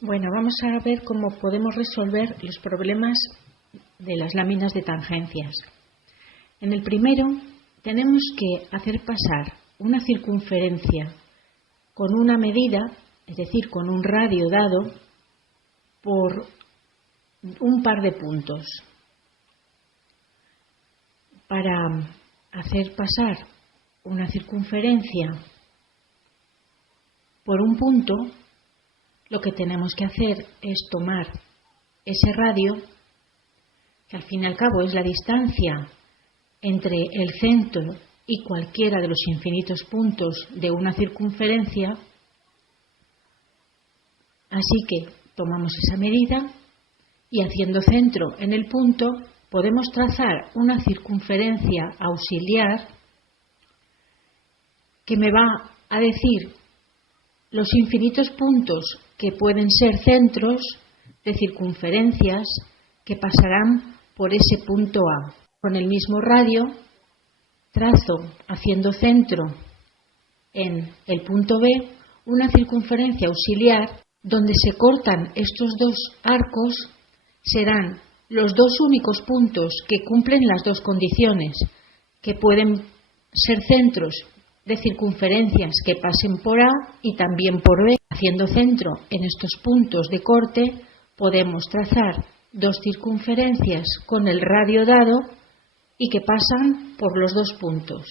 Bueno, vamos a ver cómo podemos resolver los problemas de las láminas de tangencias. En el primero tenemos que hacer pasar una circunferencia con una medida, es decir, con un radio dado, por un par de puntos. Para hacer pasar una circunferencia por un punto, lo que tenemos que hacer es tomar ese radio, que al fin y al cabo es la distancia entre el centro y cualquiera de los infinitos puntos de una circunferencia. Así que tomamos esa medida y, haciendo centro en el punto, podemos trazar una circunferencia auxiliar que me va a decir los infinitos puntos que pueden ser centros de circunferencias que pasarán por ese punto A. Con el mismo radio trazo, haciendo centro en el punto B, una circunferencia auxiliar donde se cortan estos dos arcos. Serán los dos únicos puntos que cumplen las dos condiciones, que pueden ser centros de circunferencias que pasen por A y también por B. Haciendo centro en estos puntos de corte, podemos trazar dos circunferencias con el radio dado y que pasan por los dos puntos.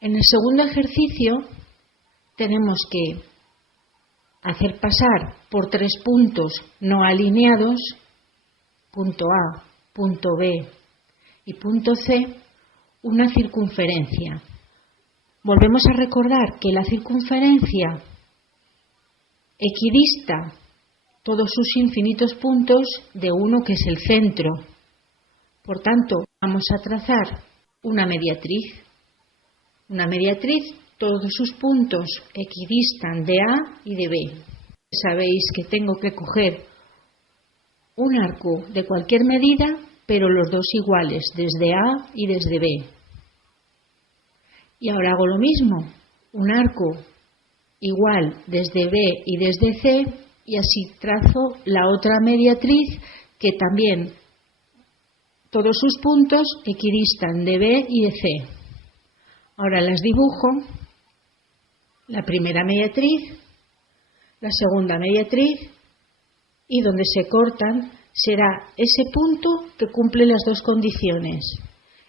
En el segundo ejercicio tenemos que hacer pasar por tres puntos no alineados, punto A, punto B y punto C, una circunferencia. Volvemos a recordar que la circunferencia equidista todos sus infinitos puntos de uno que es el centro. Por tanto, vamos a trazar una mediatriz. Una mediatriz, todos sus puntos equidistan de A y de B. Sabéis que tengo que coger un arco de cualquier medida, pero los dos iguales, desde A y desde B. Y ahora hago lo mismo, un arco igual desde B y desde C, y así trazo la otra mediatriz que también todos sus puntos equidistan de B y de C. Ahora las dibujo, la primera mediatriz, la segunda mediatriz, y donde se cortan será ese punto que cumple las dos condiciones,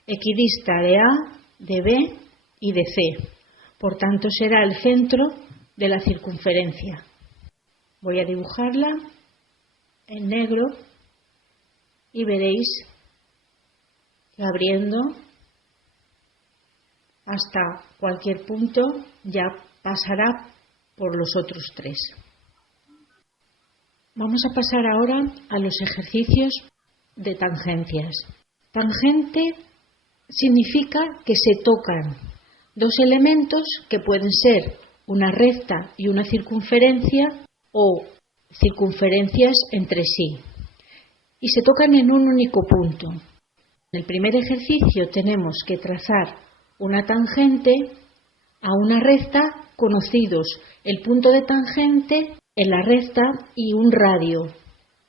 equidista de A, de B y de C. Por tanto, será el centro de la circunferencia. Voy a dibujarla en negro y veréis que abriendo hasta cualquier punto ya pasará por los otros tres. Vamos a pasar ahora a los ejercicios de tangencias. Tangente significa que se tocan dos elementos que pueden ser una recta y una circunferencia o circunferencias entre sí, y se tocan en un único punto. En el primer ejercicio tenemos que trazar una tangente a una recta, conocidos el punto de tangente en la recta y un radio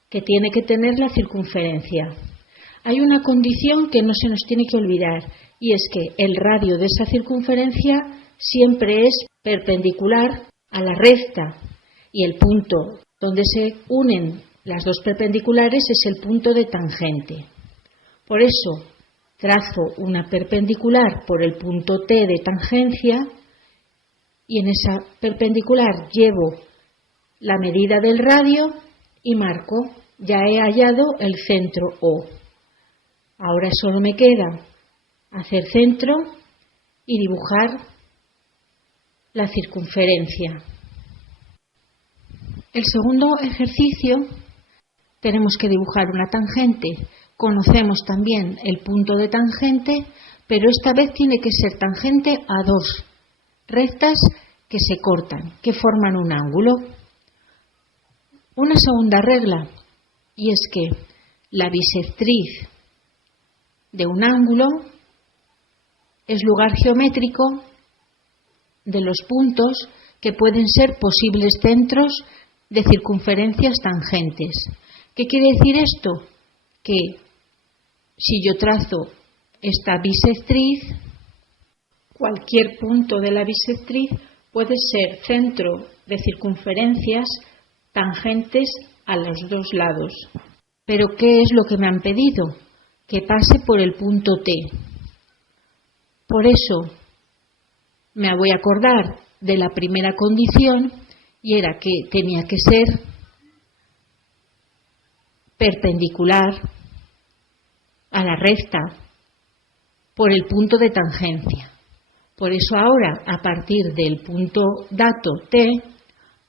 que tiene que tener la circunferencia. Hay una condición que no se nos tiene que olvidar, y es que el radio de esa circunferencia siempre es perpendicular a la recta, y el punto donde se unen las dos perpendiculares es el punto de tangente. Por eso trazo una perpendicular por el punto T de tangencia, y en esa perpendicular llevo la medida del radio y marco. Ya he hallado el centro O. Ahora solo me queda hacer centro y dibujar la circunferencia. El segundo ejercicio tenemos que dibujar una tangente. Conocemos también el punto de tangente, pero esta vez tiene que ser tangente a dos rectas que se cortan, que forman un ángulo. Una segunda regla, y es que la bisectriz de un ángulo es lugar geométrico de los puntos que pueden ser posibles centros de circunferencias tangentes. ¿Qué quiere decir esto? Que si yo trazo esta bisectriz, cualquier punto de la bisectriz puede ser centro de circunferencias tangentes a los dos lados. ¿Pero qué es lo que me han pedido? Que pase por el punto T. Por eso me voy a acordar de la primera condición, y era que tenía que ser perpendicular a la recta por el punto de tangencia. Por eso ahora, a partir del punto dato T,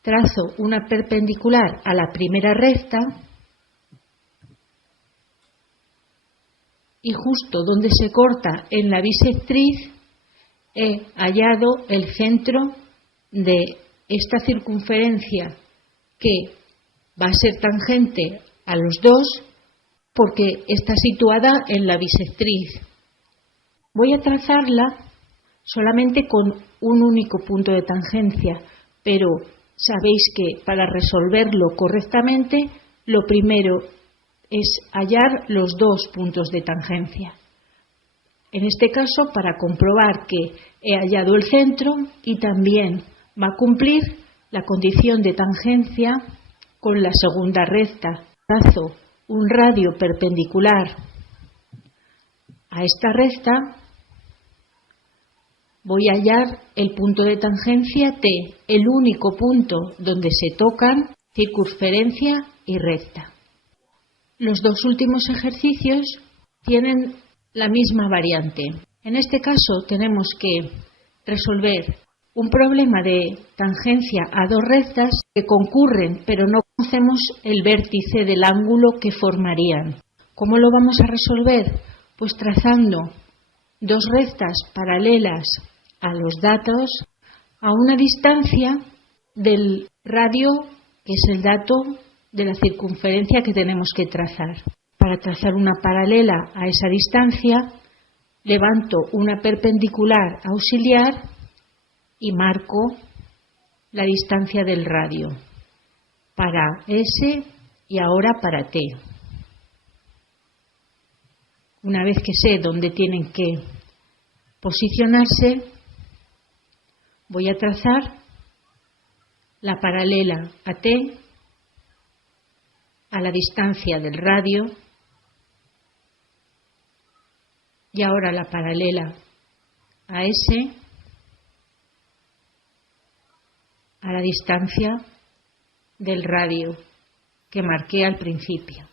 trazo una perpendicular a la primera recta y justo donde se corta en la bisectriz he hallado el centro de esta circunferencia que va a ser tangente a los dos porque está situada en la bisectriz. Voy a trazarla solamente con un único punto de tangencia, pero sabéis que para resolverlo correctamente, lo primero es hallar los dos puntos de tangencia. En este caso, para comprobar que he hallado el centro y también va a cumplir la condición de tangencia con la segunda recta. Trazo un radio perpendicular a esta recta, voy a hallar el punto de tangencia T, el único punto donde se tocan circunferencia y recta. Los dos últimos ejercicios tienen la misma variante. En este caso tenemos que resolver un problema de tangencia a dos rectas que concurren, pero no conocemos el vértice del ángulo que formarían. ¿Cómo lo vamos a resolver? Pues trazando dos rectas paralelas a los datos a una distancia del radio, que es el dato de la circunferencia que tenemos que trazar. Para trazar una paralela a esa distancia, levanto una perpendicular auxiliar y marco la distancia del radio para S y ahora para T. Una vez que sé dónde tienen que posicionarse, voy a trazar la paralela a T a la distancia del radio y ahora la paralela a S a la distancia del radio que marqué al principio.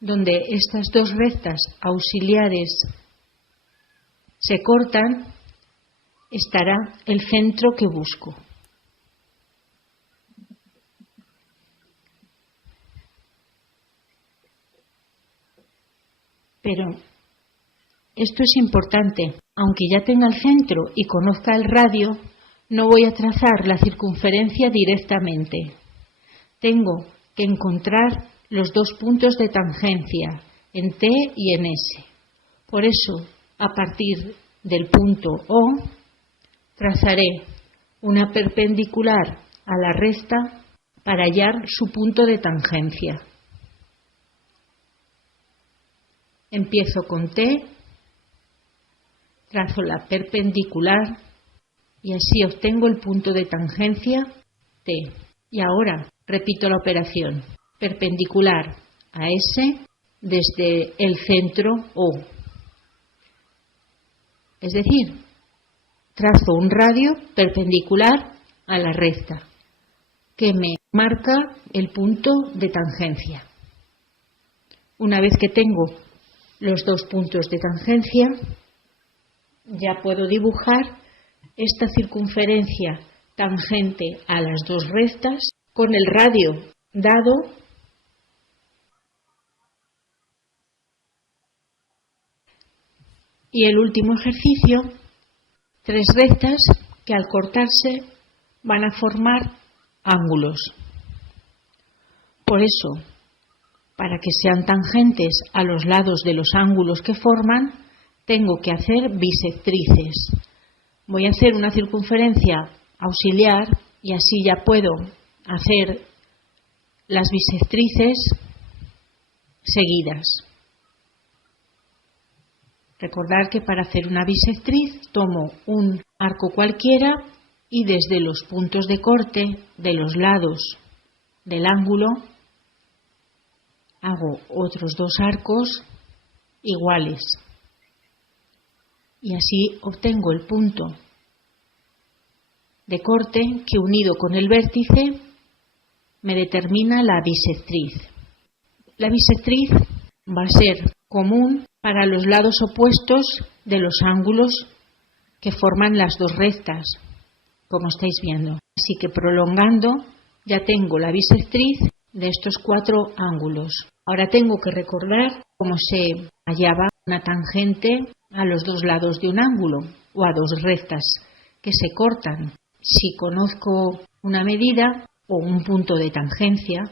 Donde estas dos rectas auxiliares se cortan, estará el centro que busco. Pero esto es importante. Aunque ya tenga el centro y conozca el radio, no voy a trazar la circunferencia directamente. Tengo que encontrar los dos puntos de tangencia, en T y en S. Por eso, a partir del punto O, trazaré una perpendicular a la recta para hallar su punto de tangencia. Empiezo con T, trazo la perpendicular y así obtengo el punto de tangencia T. Y ahora repito la operación. Perpendicular a S desde el centro O. Es decir, trazo un radio perpendicular a la recta que me marca el punto de tangencia. Una vez que tengo los dos puntos de tangencia, ya puedo dibujar esta circunferencia tangente a las dos rectas con el radio dado y el último ejercicio, tres rectas que al cortarse van a formar ángulos. Por eso, para que sean tangentes a los lados de los ángulos que forman, tengo que hacer bisectrices. Voy a hacer una circunferencia auxiliar y así ya puedo hacer las bisectrices seguidas. Recordar que para hacer una bisectriz tomo un arco cualquiera y desde los puntos de corte de los lados del ángulo hago otros 2 arcos iguales y así obtengo el punto de corte que, unido con el vértice, me determina la bisectriz. La bisectriz va a ser común para los lados opuestos de los ángulos que forman las 2 rectas, como estáis viendo. Así que prolongando ya tengo la bisectriz de estos 4 ángulos. Ahora tengo que recordar cómo se hallaba una tangente a los 2 lados de un ángulo o a 2 rectas que se cortan. Si conozco una medida o un punto de tangencia,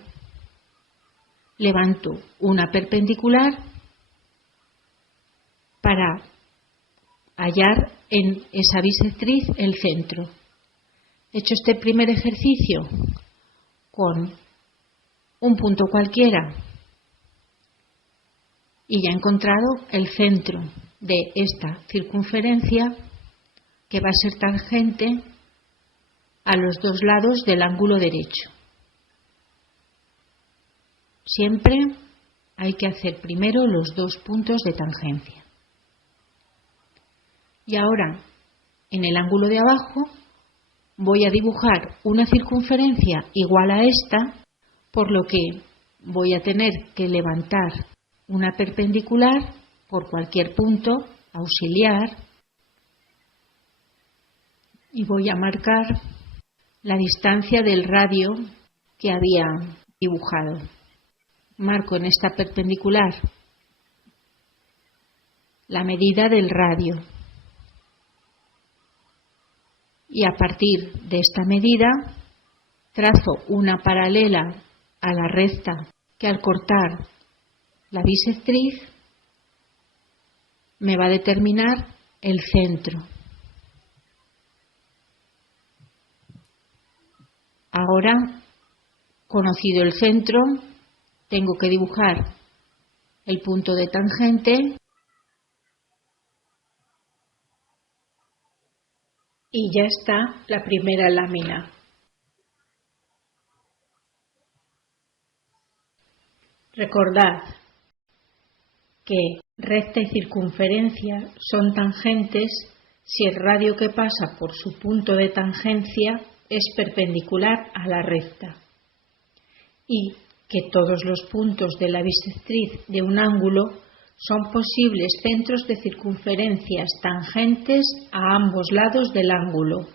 levanto una perpendicular para hallar en esa bisectriz el centro. He hecho este primer ejercicio con un punto cualquiera y ya he encontrado el centro de esta circunferencia que va a ser tangente a los 2 lados del ángulo derecho. Siempre hay que hacer primero los 2 puntos de tangencia. Y ahora, en el ángulo de abajo, voy a dibujar una circunferencia igual a esta, por lo que voy a tener que levantar una perpendicular por cualquier punto auxiliar y voy a marcar la distancia del radio que había dibujado. Marco en esta perpendicular la medida del radio y a partir de esta medida trazo una paralela a la recta que al cortar la bisectriz me va a determinar el centro. Ahora, conocido el centro, tengo que dibujar el punto de tangente y ya está la primera lámina. Recordad que recta y circunferencia son tangentes si el radio que pasa por su punto de tangencia es perpendicular a la recta y que todos los puntos de la bisectriz de un ángulo son posibles centros de circunferencias tangentes a ambos lados del ángulo.